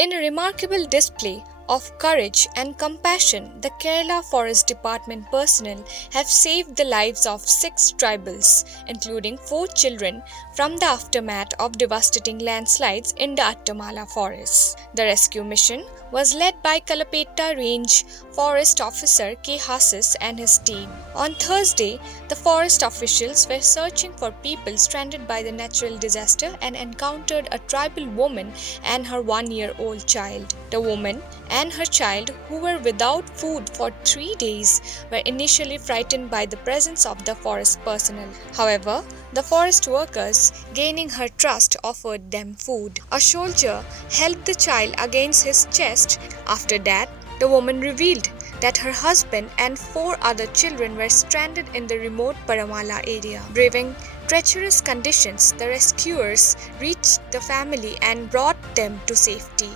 In a remarkable display of courage and compassion, the Kerala Forest Department personnel have saved the lives of 6 tribals, including 4 children, from the aftermath of devastating landslides in the Attamala forest. The rescue mission was led by Kalapetta Range Forest Officer K. Hasis and his team. On Thursday, the forest officials were searching for people stranded by the natural disaster and encountered a tribal woman and her 1-year-old child. The woman and her child, who were without food for 3 days, were initially frightened by the presence of the forest personnel. However, the forest workers, gaining her trust, offered them food. A soldier held the child against his chest. After that, the woman revealed that her husband and 4 other children were stranded in the remote Paramala area. Braving treacherous conditions, the rescuers reached the family and brought them to safety.